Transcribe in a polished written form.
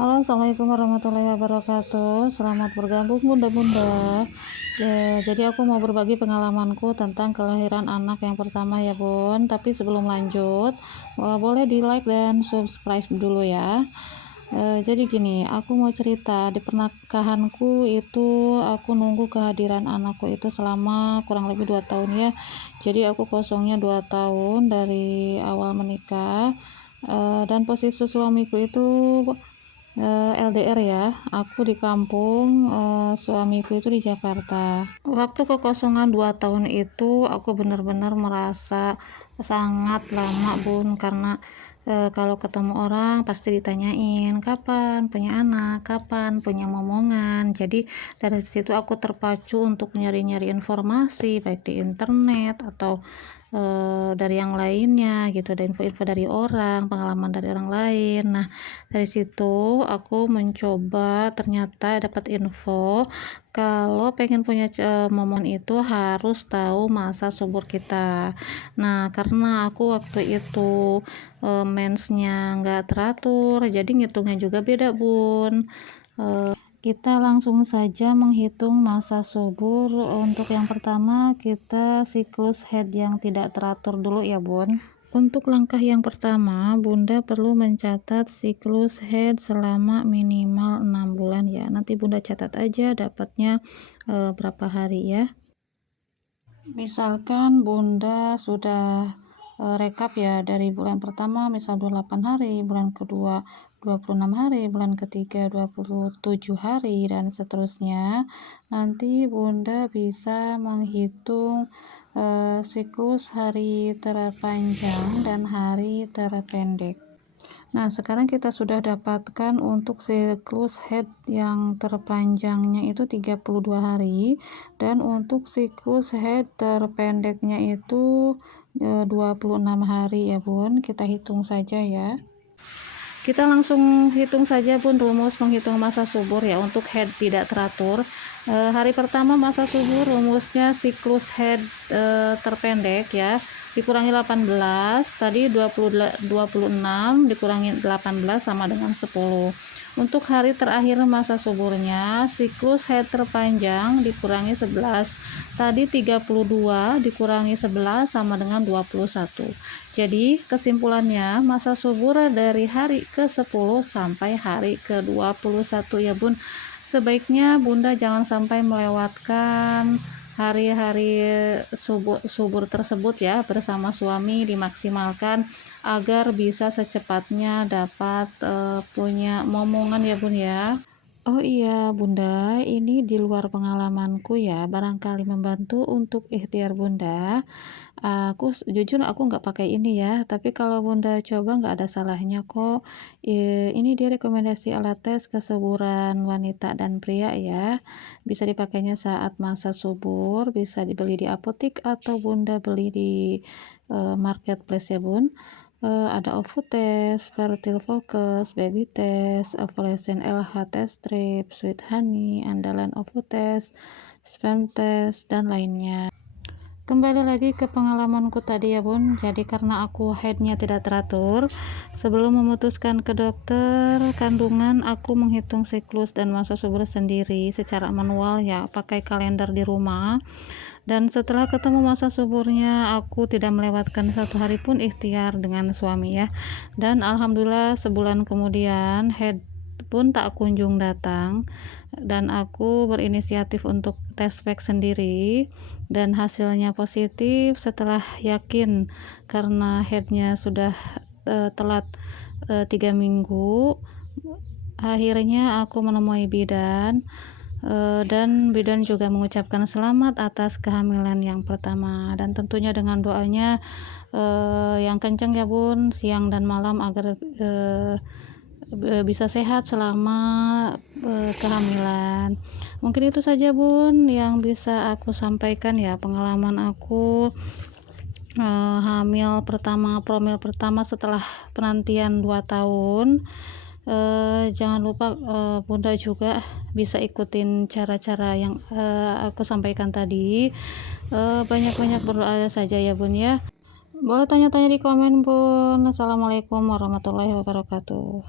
Halo, assalamualaikum warahmatullahi wabarakatuh. Selamat bergabung bunda-bunda. Jadi aku mau berbagi pengalamanku tentang kelahiran anak yang pertama ya bun. Tapi sebelum lanjut, boleh di like dan subscribe dulu ya. Jadi gini, aku mau cerita di pernikahanku itu aku nunggu kehadiran anakku itu selama kurang lebih 2 tahun ya. Jadi aku kosongnya 2 tahun dari awal menikah. Dan posisi suamiku itu LDR ya, aku di kampung, suamiku itu di Jakarta. Waktu kekosongan 2 tahun itu aku benar-benar merasa sangat lama bun, karena kalau ketemu orang pasti ditanyain kapan punya anak, kapan punya momongan. Jadi dari situ aku terpacu untuk nyari-nyari informasi baik di internet atau dari yang lainnya gitu, ada info-info dari orang, pengalaman dari orang lain. Nah, dari situ aku mencoba, ternyata dapat info kalau pengen punya momongan itu harus tahu masa subur kita. Nah, karena aku waktu itu mensnya nggak teratur, jadi ngitungnya juga beda bun. Kita langsung saja menghitung masa subur. Untuk yang pertama, kita siklus head yang tidak teratur dulu ya bun. Untuk langkah yang pertama, bunda perlu mencatat siklus head selama minimal 6 bulan ya. Nanti bunda catat aja dapatnya berapa hari ya. Misalkan bunda sudah rekap ya dari bulan pertama misal 28 hari, bulan kedua 26 hari, bulan ketiga 27 hari, dan seterusnya. Nanti bunda bisa menghitung siklus hari terpanjang dan hari terpendek. Nah, sekarang kita sudah dapatkan untuk siklus head yang terpanjangnya itu 32 hari, dan untuk siklus head terpendeknya itu 26 hari ya bun. Kita hitung saja ya. Kita langsung hitung saja bun rumus menghitung masa subur ya untuk head tidak teratur. Hari pertama masa subur rumusnya siklus head terpendek ya, dikurangi 18, tadi 26 dikurangi 18 sama dengan 10. Untuk hari terakhir masa suburnya siklus head terpanjang dikurangi 11, tadi 32 dikurangi 11 sama dengan 21. Jadi kesimpulannya masa subur dari hari ke-10 sampai hari ke-21 ya bun. Sebaiknya bunda jangan sampai melewatkan hari-hari subur tersebut ya bersama suami, dimaksimalkan agar bisa secepatnya dapat punya momongan ya bun ya. Oh iya bunda, ini di luar pengalamanku ya, barangkali membantu untuk ikhtiar bunda. Jujur aku nggak pakai ini ya, tapi kalau bunda coba nggak ada salahnya kok. Ini dia rekomendasi alat tes kesuburan wanita dan pria ya, bisa dipakainya saat masa subur, bisa dibeli di apotik atau bunda beli di marketplace ya bun. Ada OVO test, fertile focus, baby test, ovulation LH test strip, sweet honey, andalan OVO test, sperm test, dan lainnya. Kembali lagi ke pengalamanku tadi ya bun. Jadi karena aku headnya tidak teratur, sebelum memutuskan ke dokter kandungan, aku menghitung siklus dan masa subur sendiri secara manual ya, pakai kalender di rumah. Dan setelah ketemu masa suburnya, aku tidak melewatkan satu hari pun ikhtiar dengan suami ya. Dan alhamdulillah sebulan kemudian head pun tak kunjung datang, dan aku berinisiatif untuk tes pack sendiri, dan hasilnya positif. Setelah yakin karena headnya sudah telat 3 minggu, akhirnya aku menemui bidan. Dan bidan juga mengucapkan selamat atas kehamilan yang pertama, dan tentunya dengan doanya yang kencang ya bun, siang dan malam, agar bisa sehat selama kehamilan. Mungkin itu saja bun yang bisa aku sampaikan ya, pengalaman aku hamil pertama, promil pertama setelah penantian 2 tahun. Jangan lupa bunda juga bisa ikutin cara-cara yang aku sampaikan tadi. Banyak-banyak berdoa saja ya bun ya. Boleh tanya-tanya di komen bun. Assalamualaikum warahmatullahi wabarakatuh.